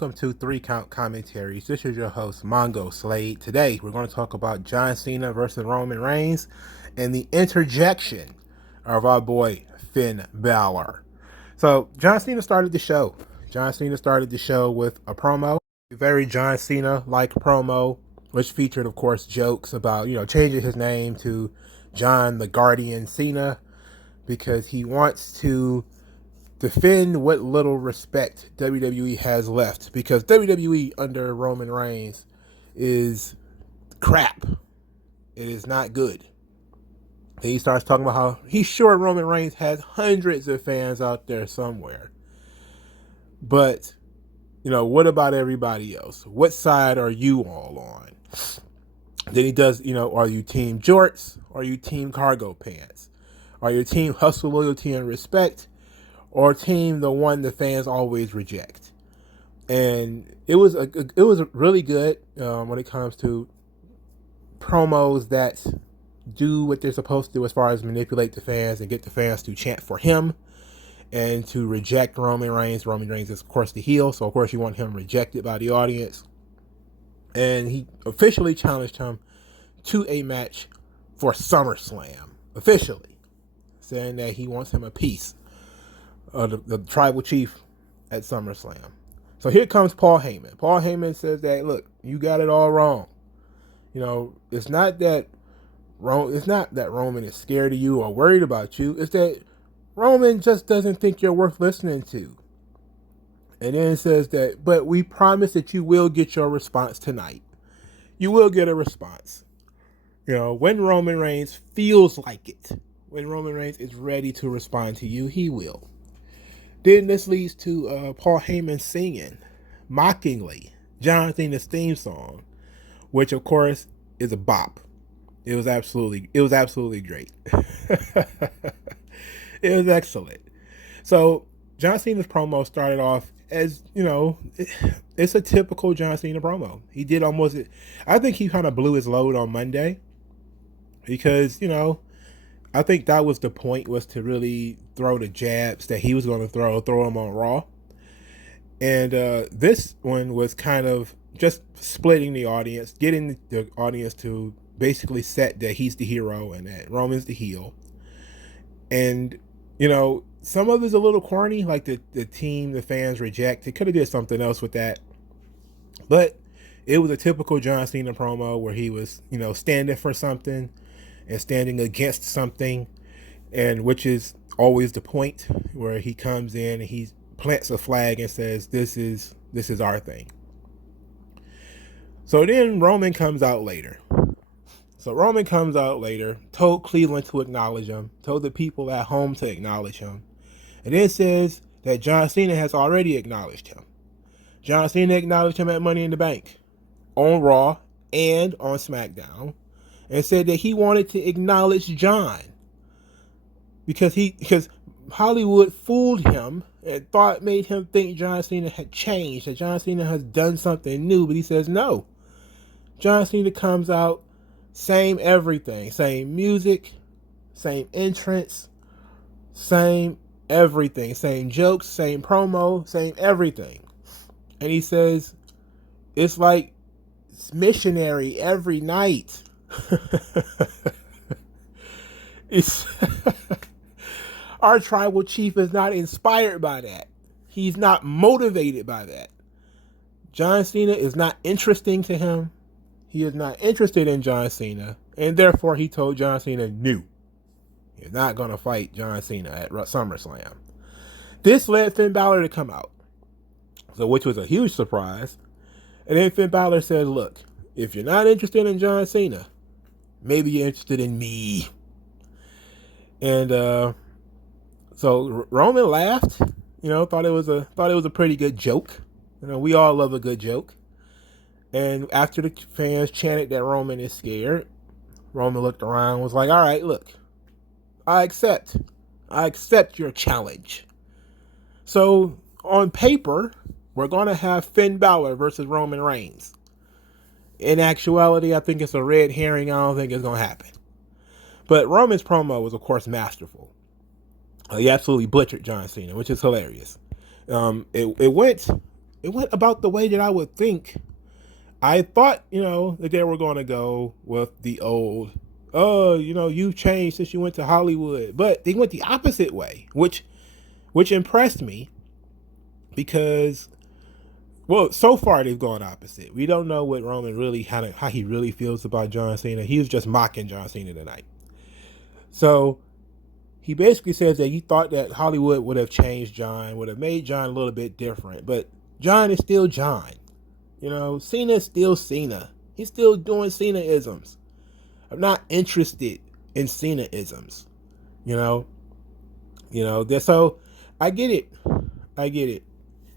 welcome to 3 Count Commentaries. This is your host, MongoSlade. Today, we're going to talk about John Cena versus Roman Reigns and the interjection of our boy, Finn Balor. So, John Cena started the show. John Cena started the show with a promo, a very John Cena-like promo, which featured, of course, jokes about, changing his name to John the Guardian Cena because he wants to defend what little respect WWE has left, because WWE under Roman Reigns is crap. It is not good. Then he starts talking about how he's sure Roman Reigns has hundreds of fans out there somewhere. But, what about everybody else? What side are you all on? Then he does, are you team jorts? Or are you team cargo pants? Are you team hustle, loyalty, and respect? Or team the one the fans always reject? And it was really good when it comes to promos that do what they're supposed to do as far as manipulate the fans and get the fans to chant for him and to reject Roman Reigns. Roman Reigns is, of course, the heel, so of course you want him rejected by the audience. And he officially challenged him to a match for SummerSlam, officially, saying that he wants him a piece of the tribal chief at SummerSlam. So here comes Paul Heyman. Paul Heyman says that, look, you got it all wrong. It's not that Roman is scared of you or worried about you. It's that Roman just doesn't think you're worth listening to. And then it says that, but we promise that you will get your response tonight. You will get a response. When Roman Reigns feels like it, when Roman Reigns is ready to respond to you, he will. Then this leads to Paul Heyman singing, mockingly, John Cena's theme song, which of course is a bop. It was absolutely great. It was excellent. So John Cena's promo started off as, it's a typical John Cena promo. He did I think he kind of blew his load on Monday because, I think that was the point, was to really throw the jabs that he was going to throw them on Raw. And this one was kind of just splitting the audience, getting the audience to basically set that he's the hero and that Roman's the heel. And, some of it's a little corny, like the team the fans reject. It could have did something else with that. But it was a typical John Cena promo where he was, standing for something and standing against something, and which is always the point, where he comes in and he plants a flag and says, this is our thing. So then Roman comes out later. Told Cleveland to acknowledge him, told the people at home to acknowledge him, and then says that John Cena has already acknowledged him. John Cena acknowledged him at Money in the Bank, on Raw and on SmackDown, and said that he wanted to acknowledge John because Hollywood fooled him and made him think John Cena had changed, that John Cena has done something new. But he says no. John Cena comes out, same everything, same music, same entrance, same everything, same jokes, same promo, same everything. And he says it's like missionary every night. Our tribal chief is not inspired by that. He's not motivated by that. John Cena is not interesting to him. He is not interested in John Cena, and therefore he told John Cena no. He's not going to fight John Cena at SummerSlam. This led Finn Balor to come out, which was a huge surprise. And then Finn Balor said, look, if you're not interested in John Cena, maybe you're interested in me. And so Roman laughed, thought it was a pretty good joke. We all love a good joke. And after the fans chanted that Roman is scared, Roman looked around and was like, all right, look, I accept your challenge. So on paper, we're going to have Finn Balor versus Roman Reigns. In actuality, I think it's a red herring. I don't think it's going to happen. But Roman's promo was, of course, masterful. He absolutely butchered John Cena, which is hilarious. It went it went about the way that I would think. I thought, that they were going to go with the old, oh, you've changed since you went to Hollywood. But they went the opposite way, which impressed me because, well, so far they've gone opposite. We don't know what Roman really, how he really feels about John Cena. He was just mocking John Cena tonight. So he basically says that he thought that Hollywood would have changed John, would have made John a little bit different. But John is still John. Cena is still Cena. He's still doing Cena-isms. I'm not interested in Cena-isms. So I get it.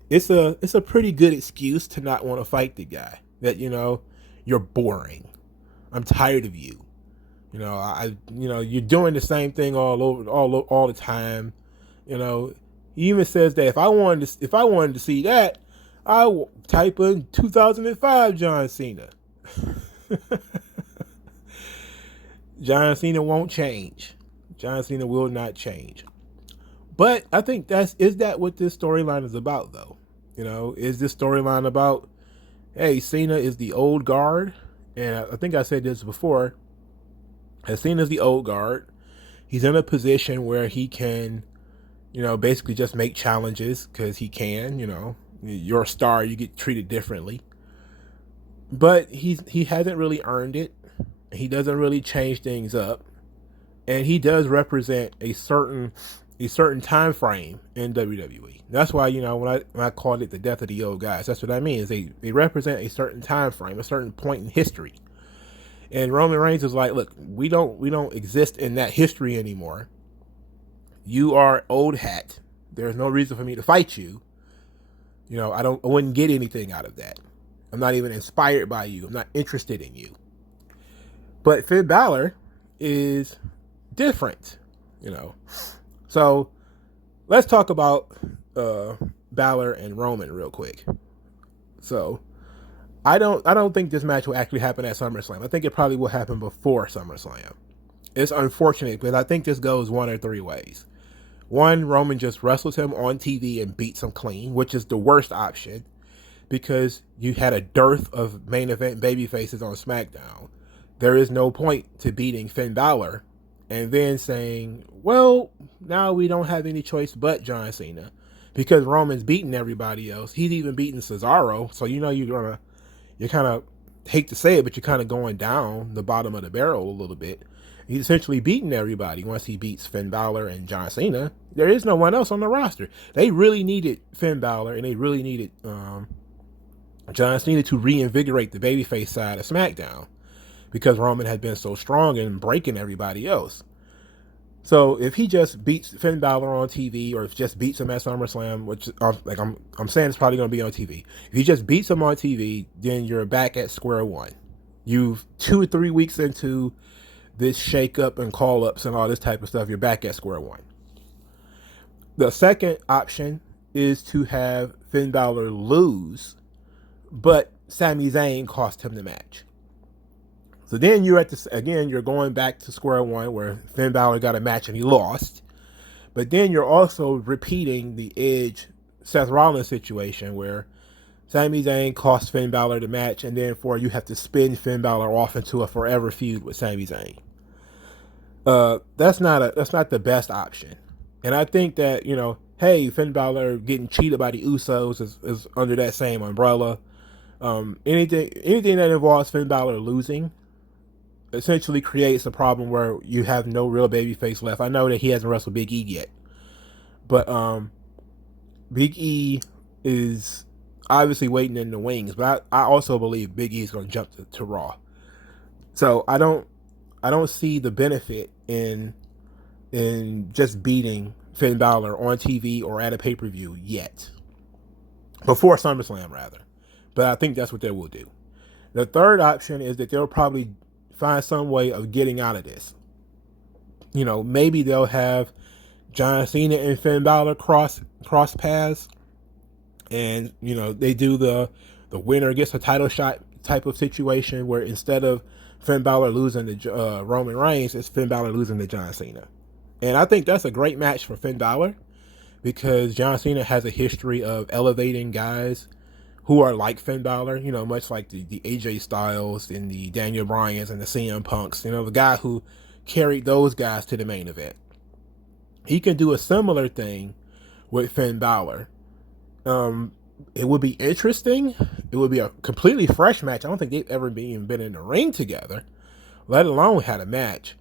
It's a pretty good excuse to not want to fight the guy. That, you're boring. I'm tired of you. You're doing the same thing all the time. He even says that if I wanted to see that, I will type in 2005 John Cena. John Cena won't change. John Cena will not change. But I think is that what this storyline is about, though? Is this storyline about, hey, Cena is the old guard? And I think I said this before. Cena's the old guard. He's in a position where he can, basically just make challenges because he can, you're a star, you get treated differently. But he hasn't really earned it. He doesn't really change things up. And he does represent a certain time frame in WWE. That's why, when I called it the death of the old guys, that's what I mean, is they represent a certain time frame, a certain point in history. And Roman Reigns is like, look, we don't exist in that history anymore. You are old hat. There's no reason for me to fight you. I wouldn't get anything out of that. I'm not even inspired by you. I'm not interested in you. But Finn Balor is different, So let's talk about Balor and Roman real quick. So I don't think this match will actually happen at SummerSlam. I think it probably will happen before SummerSlam. It's unfortunate, but I think this goes one or three ways. One, Roman just wrestles him on TV and beats him clean, which is the worst option because you had a dearth of main event baby faces on SmackDown. There is no point to beating Finn Balor and then saying, well, now we don't have any choice but John Cena because Roman's beating everybody else. He's even beating Cesaro. So, you kind of hate to say it, but you're kind of going down the bottom of the barrel a little bit. He's essentially beating everybody once he beats Finn Balor and John Cena. There is no one else on the roster. They really needed Finn Balor and they really needed John Cena to reinvigorate the babyface side of SmackDown because Roman had been so strong and breaking everybody else. So if he just beats Finn Balor on TV, or if just beats him at SummerSlam, which I'm saying it's probably going to be on TV. If he just beats him on TV, then you're back at square one. You've 2 or 3 weeks into this shake-up and call-ups and all this type of stuff, you're back at square one. The second option is to have Finn Balor lose, but Sami Zayn cost him the match. So then you're going back to square one where Finn Balor got a match and he lost. But then you're also repeating the Edge Seth Rollins situation where Sami Zayn cost Finn Balor the match, and then you have to spin Finn Balor off into a forever feud with Sami Zayn. That's not the best option. And I think that, hey, Finn Balor getting cheated by the Usos is under that same umbrella. Anything that involves Finn Balor losing essentially creates a problem where you have no real babyface left. I know that he hasn't wrestled Big E yet, but Big E is obviously waiting in the wings. But I also believe Big E is going to jump to Raw. So I don't see the benefit in just beating Finn Balor on TV or at a pay-per-view yet. Before SummerSlam, rather. But I think that's what they will do. The third option is that they'll probably find some way of getting out of this. Maybe they'll have John Cena and Finn Balor cross paths, and they do the winner gets a title shot type of situation where instead of Finn Balor losing to Roman Reigns, it's Finn Balor losing to John Cena. And I think that's a great match for Finn Balor because John Cena has a history of elevating guys who are like Finn Balor, you know, much like the AJ Styles and the Daniel Bryans and the CM Punks, you know, the guy who carried those guys to the main event. He can do a similar thing with Finn Balor. It would be interesting. It would be a completely fresh match. I don't think they've ever even been in the ring together, let alone had a match.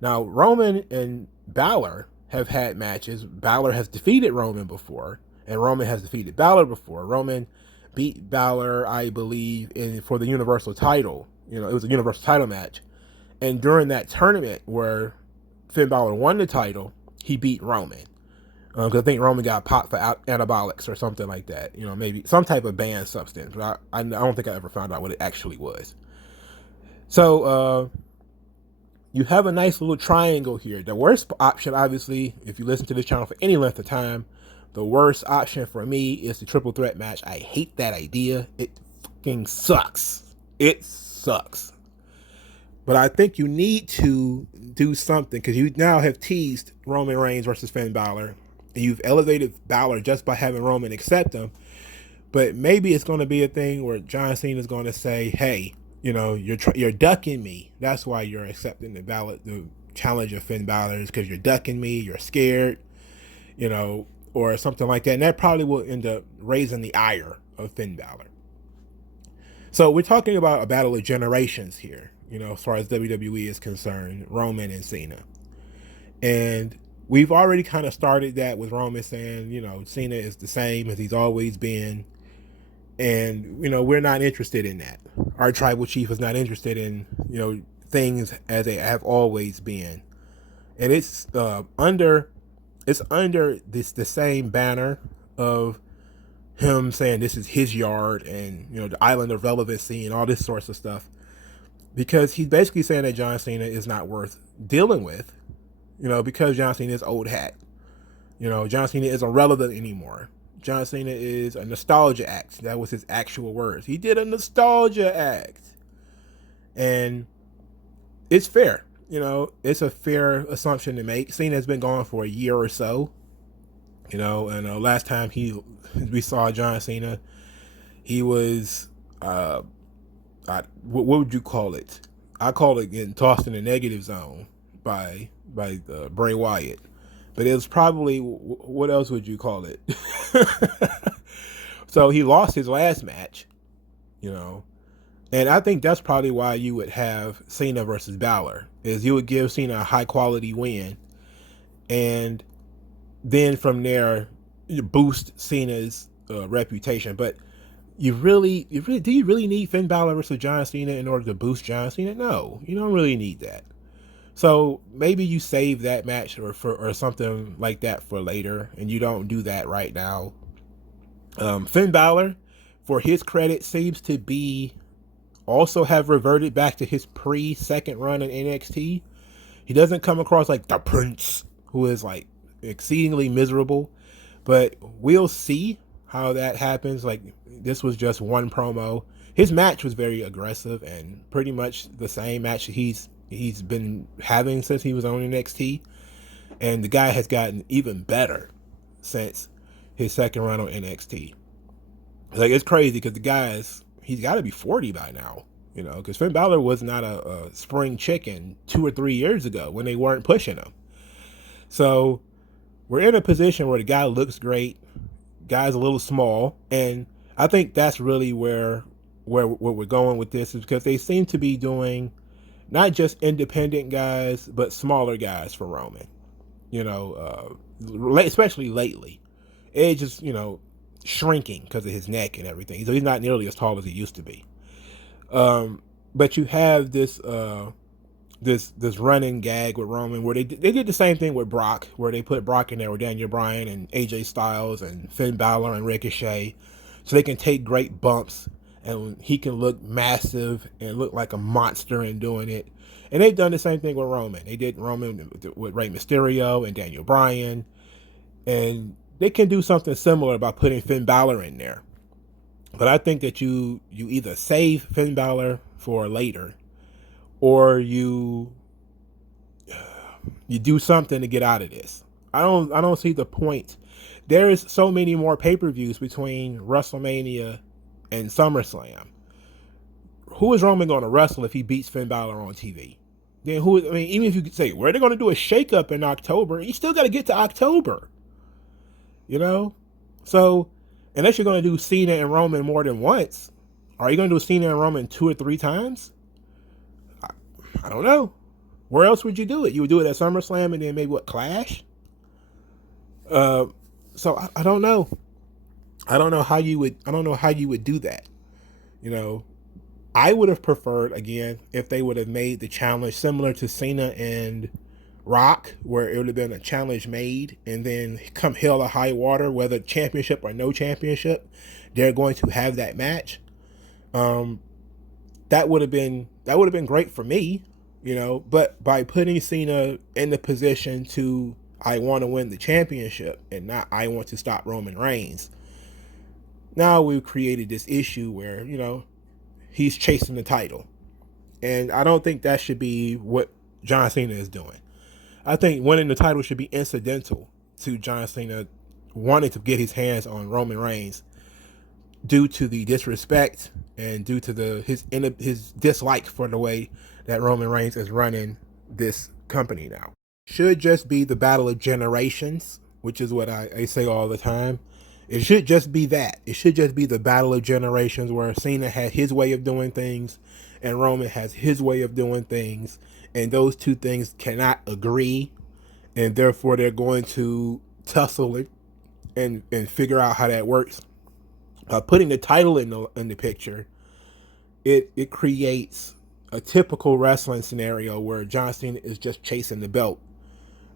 Now, Roman and Balor have had matches. Balor has defeated Roman before, and Roman has defeated Balor before. Roman beat Balor, I believe, for the Universal title. You know, it was a Universal title match. And during that tournament where Finn Balor won the title, he beat Roman. Because I think Roman got popped for anabolics or something like that. You know, maybe some type of banned substance. But I don't think I ever found out what it actually was. So you have a nice little triangle here. The worst option, obviously, if you listen to this channel for any length of time, the worst option for me is the triple threat match. I hate that idea. It fucking sucks. It sucks. But I think you need to do something, because you now have teased Roman Reigns versus Finn Balor. And you've elevated Balor just by having Roman accept him. But maybe it's going to be a thing where John Cena is going to say, hey, you know, you're ducking me. That's why you're accepting the challenge of Finn Balor, is because you're ducking me. You're scared, you know, or something like that. And that probably will end up raising the ire of Finn Balor. So we're talking about a battle of generations here, you know, as far as WWE is concerned, Roman and Cena. And we've already kind of started that with Roman saying, you know, Cena is the same as he's always been. And, you know, we're not interested in that. Our tribal chief is not interested in, you know, things as they have always been. And it's under the same banner of him saying this is his yard and, you know, the island of relevancy and all this sorts of stuff. Because he's basically saying that John Cena is not worth dealing with, you know, because John Cena is old hat. You know, John Cena isn't relevant anymore. John Cena is a nostalgia act. That was his actual words. He did a nostalgia act. And it's fair. You know, it's a fair assumption to make. Cena has been gone for a year or so. You know, and last time we saw John Cena, he was, what would you call it? I call it getting tossed in the negative zone by Bray Wyatt. But it was probably, what else would you call it? So he lost his last match, you know. And I think that's probably why you would have Cena versus Balor, is you would give Cena a high quality win, and then from there you boost Cena's reputation. But do you really need Finn Balor versus John Cena in order to boost John Cena? No, you don't really need that. So maybe you save that match or something like that for later, and you don't do that right now. Finn Balor, for his credit, seems to be also have reverted back to his pre-second run in NXT. He doesn't come across like the Prince, who is like exceedingly miserable, but we'll see how that happens. Like, this was just one promo. His match was very aggressive and pretty much the same match he's been having since he was on NXT, and the guy has gotten even better since his second run on NXT. Like, it's crazy because the guy he's got to be 40 by now, you know, because Finn Balor was not a spring chicken 2 or 3 years ago when they weren't pushing him. So we're in a position where the guy looks great, guy's a little small, and I think that's really where we're going with this, is because they seem to be doing not just independent guys, but smaller guys for Roman. You know, especially lately. Edge is, you know, shrinking because of his neck and everything. So he's not nearly as tall as he used to be. But you have this running gag with Roman where they did the same thing with Brock, where they put Brock in there with Daniel Bryan and AJ Styles and Finn Balor and Ricochet, so they can take great bumps and he can look massive and look like a monster in doing it. And they've done the same thing with Roman. They did Roman with Rey Mysterio and Daniel Bryan, and they can do something similar by putting Finn Balor in there. But I think that you either save Finn Balor for later, or you do something to get out of this. I don't see the point. There is so many more pay-per-views between WrestleMania and SummerSlam, who is Roman going to wrestle if he beats Finn Balor on TV? Then who? I mean, even if you could say, where they're going to do a shakeup in October, you still got to get to October. You know? So, unless you're going to do Cena and Roman more than once, are you going to do Cena and Roman 2 or 3 times? I don't know. Where else would you do it? You would do it at SummerSlam and then maybe what, Clash? So I don't know. I don't know how you would do that. You know, I would have preferred, again, if they would have made the challenge similar to Cena and Rock, where it would have been a challenge made, and then come hell or high water, whether championship or no championship, they're going to have that match. That would have been great for me, you know. But by putting Cena in the position to, I want to win the championship and not I want to stop Roman Reigns, now we've created this issue where, you know, he's chasing the title. And I don't think that should be what John Cena is doing. I think winning the title should be incidental to John Cena wanting to get his hands on Roman Reigns due to the disrespect and due to his dislike for the way that Roman Reigns is running this company now. Should just be the battle of generations, which is what I say all the time. It should just be that. It should just be the battle of generations where Cena had his way of doing things and Roman has his way of doing things. And those two things cannot agree. And therefore they're going to tussle it and figure out how that works. Putting the title in the picture, it creates a typical wrestling scenario where John Cena is just chasing the belt.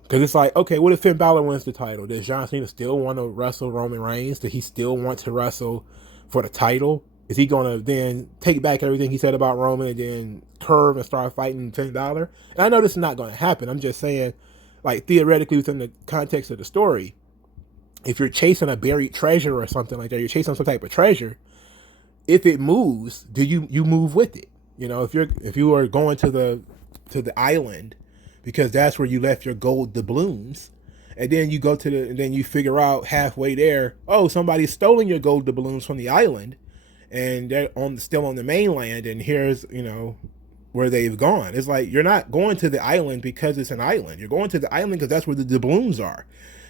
Because it's like, okay, what if Finn Balor wins the title? Does John Cena still want to wrestle Roman Reigns? Does he still want to wrestle for the title? Is he going to then take back everything he said about Roman and then curve and start fighting Finn Balor? And I know this is not going to happen. I'm just saying, like, theoretically within the context of the story, if you're chasing a buried treasure or something like that, you're chasing some type of treasure, if it moves, do you move with it? You know, if you are going to the island because that's where you left your gold doubloons, and then you go and then you figure out halfway there, oh, somebody's stolen your gold doubloons from the island, and they're still on the mainland, and here's, you know, where they've gone. It's like, you're not going to the island because it's an island. You're going to the island because that's where the doubloons are.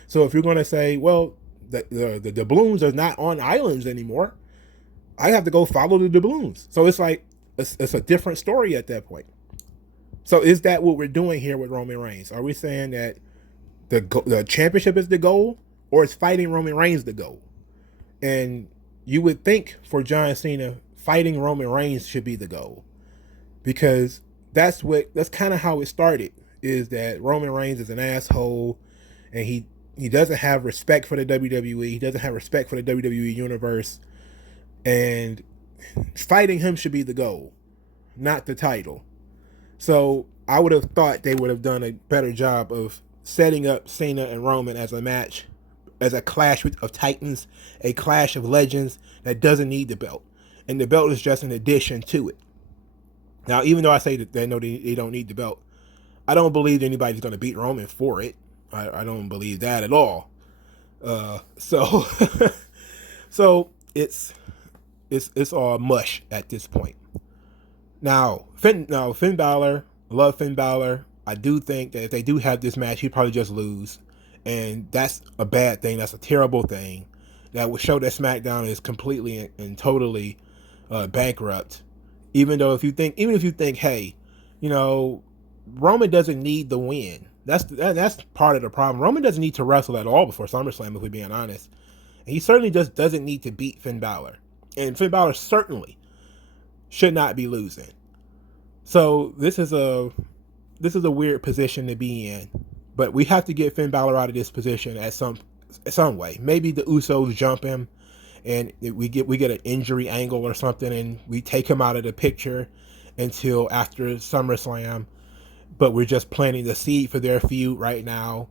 So if you're going to say, well, the doubloons are not on islands anymore, I have to go follow the doubloons. So it's like, it's a different story at that point. So is that what we're doing here with Roman Reigns? Are we saying that the championship is the goal, or is fighting Roman Reigns the goal? And you would think for John Cena, fighting Roman Reigns should be the goal, because that's kind of how it started, is that Roman Reigns is an asshole, and he doesn't have respect for the WWE. He doesn't have respect for the WWE universe, and fighting him should be the goal, not the title. So I would have thought they would have done a better job of setting up Cena and Roman as a match, as a clash of titans, a clash of legends that doesn't need the belt. And the belt is just an addition to it. Now, even though I say that they know they don't need the belt, I don't believe anybody's going to beat Roman for it. I don't believe that at all. So it's all mush at this point. Now, Finn Balor, love Finn Balor. I do think that if they do have this match, he'd probably just lose. And that's a bad thing. That's a terrible thing. That would show that SmackDown is completely and totally bankrupt. Even if you think, hey, you know, Roman doesn't need the win. That's part of the problem. Roman doesn't need to wrestle at all before SummerSlam, if we're being honest. And he certainly just doesn't need to beat Finn Balor. And Finn Balor certainly should not be losing. So this is a weird position to be in, but we have to get Finn Balor out of this position at some way. Maybe the Usos jump him, and we get an injury angle or something, and we take him out of the picture until after SummerSlam. But we're just planting the seed for their feud right now.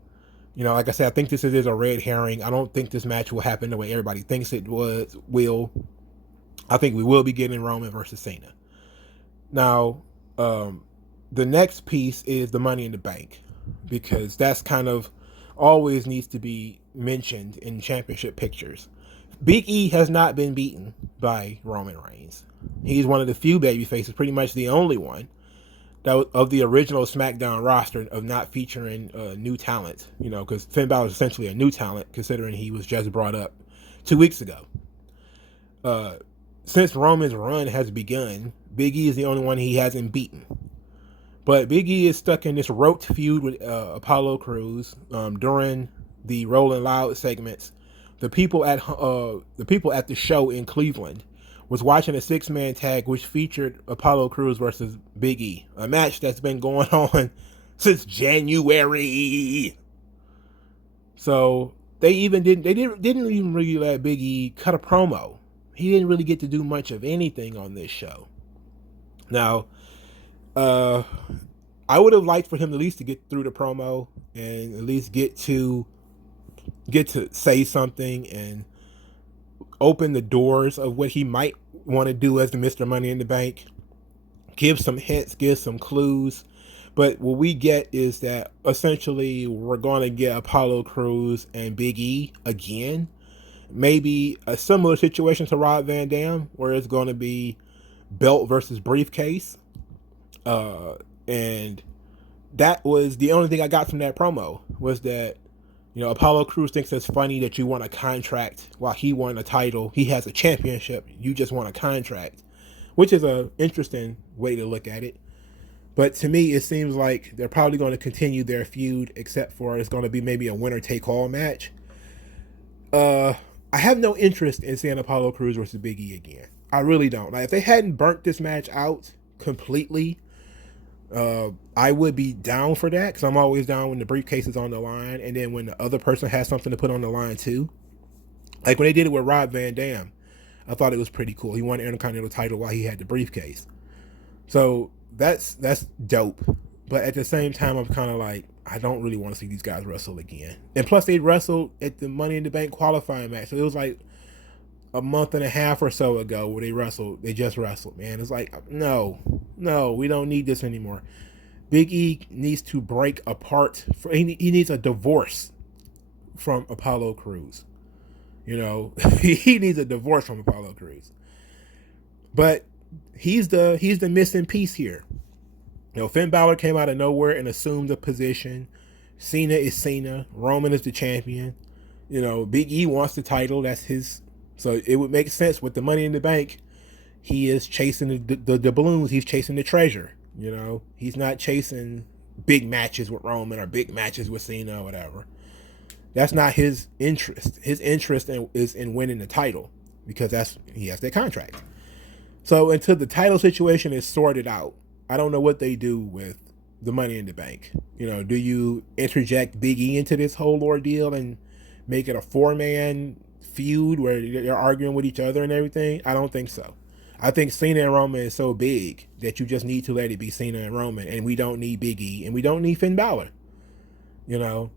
You know, like I said, I think this is a red herring. I don't think this match will happen the way everybody thinks it will. I think we will be getting Roman versus Cena. Now, the next piece is the Money in the Bank, because that's kind of always needs to be mentioned in championship pictures. Big E has not been beaten by Roman Reigns. He's one of the few babyfaces, pretty much the only one, that was, of the original SmackDown roster, of not featuring new talent. You know, because Finn Balor is essentially a new talent, considering he was just brought up 2 weeks ago. Since Roman's run has begun, Big E is the only one he hasn't beaten. But Big E is stuck in this roped feud with Apollo Crews during the Rolling Loud segments. The people at the show in Cleveland was watching a 6-man tag which featured Apollo Crews versus Big E, a match that's been going on since January. So they didn't even really let Big E cut a promo. He didn't really get to do much of anything on this show. Now, I would have liked for him at least to get through the promo and at least get to say something and open the doors of what he might want to do as the Mr. Money in the Bank. Give some hints, give some clues. But what we get is that essentially we're going to get Apollo Crews and Big E again. Maybe a similar situation to Rob Van Dam, where it's going to be belt versus briefcase. And that was the only thing I got from that promo, was that, you know, Apollo Crews thinks it's funny that you want a contract while he won a title. He has a championship. You just want a contract, which is an interesting way to look at it. But to me, it seems like they're probably going to continue their feud, except for it's going to be maybe a winner-take-all match. I have no interest in seeing Apollo Crews versus Big E again. I really don't. Like, if they hadn't burnt this match out completely, I would be down for that, because I'm always down when the briefcase is on the line and then when the other person has something to put on the line too. Like when they did it with Rob Van Dam, I thought it was pretty cool. He won the Intercontinental title while he had the briefcase. So that's dope. But at the same time, I'm kind of like, I don't really want to see these guys wrestle again. And plus, they wrestled at the Money in the Bank qualifying match. So it was like a month and a half or so ago where they just wrestled, man. It's like, no, we don't need this anymore. Big E needs to break apart. He needs a divorce from Apollo Crews. You know, he needs a divorce from Apollo Crews. But he's the missing piece here. You know, Finn Balor came out of nowhere and assumed the position. Cena is Cena. Roman is the champion. You know, Big E wants the title. That's his. So it would make sense with the Money in the Bank. He is chasing the balloons. He's chasing the treasure. You know, he's not chasing big matches with Roman or big matches with Cena or whatever. That's not his interest. His interest is in winning the title, because he has that contract. So until the title situation is sorted out, I don't know what they do with the Money in the Bank. You know, do you interject Big E into this whole ordeal and make it a 4-man feud where they're arguing with each other and everything? I don't think so. I think Cena and Roman is so big that you just need to let it be Cena and Roman, and we don't need Big E, and we don't need Finn Balor. You know?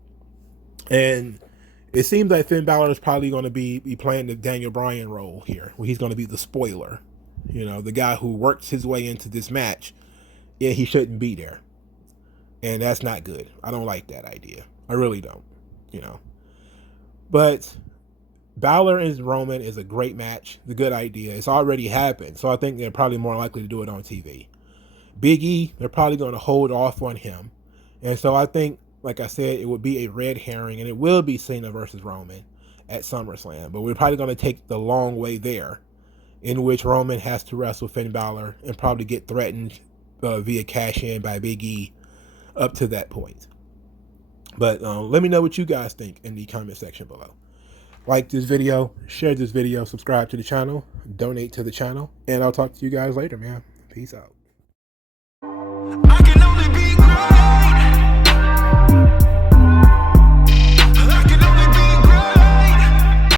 And it seems like Finn Balor is probably going to be playing the Daniel Bryan role here, where he's going to be the spoiler. You know, the guy who works his way into this match, yeah, he shouldn't be there. And that's not good. I don't like that idea. I really don't, you know. But Balor and Roman is a great match. It's a good idea. It's already happened. So I think they're probably more likely to do it on TV. Big E, they're probably going to hold off on him. And so I think, like I said, it would be a red herring, and it will be Cena versus Roman at SummerSlam. But we're probably going to take the long way there, in which Roman has to wrestle Finn Balor and probably get threatened via cash-in by Big E up to that point. But let me know what you guys think in the comment section below. Like this video, share this video, subscribe to the channel, donate to the channel, and I'll talk to you guys later, man. Peace out.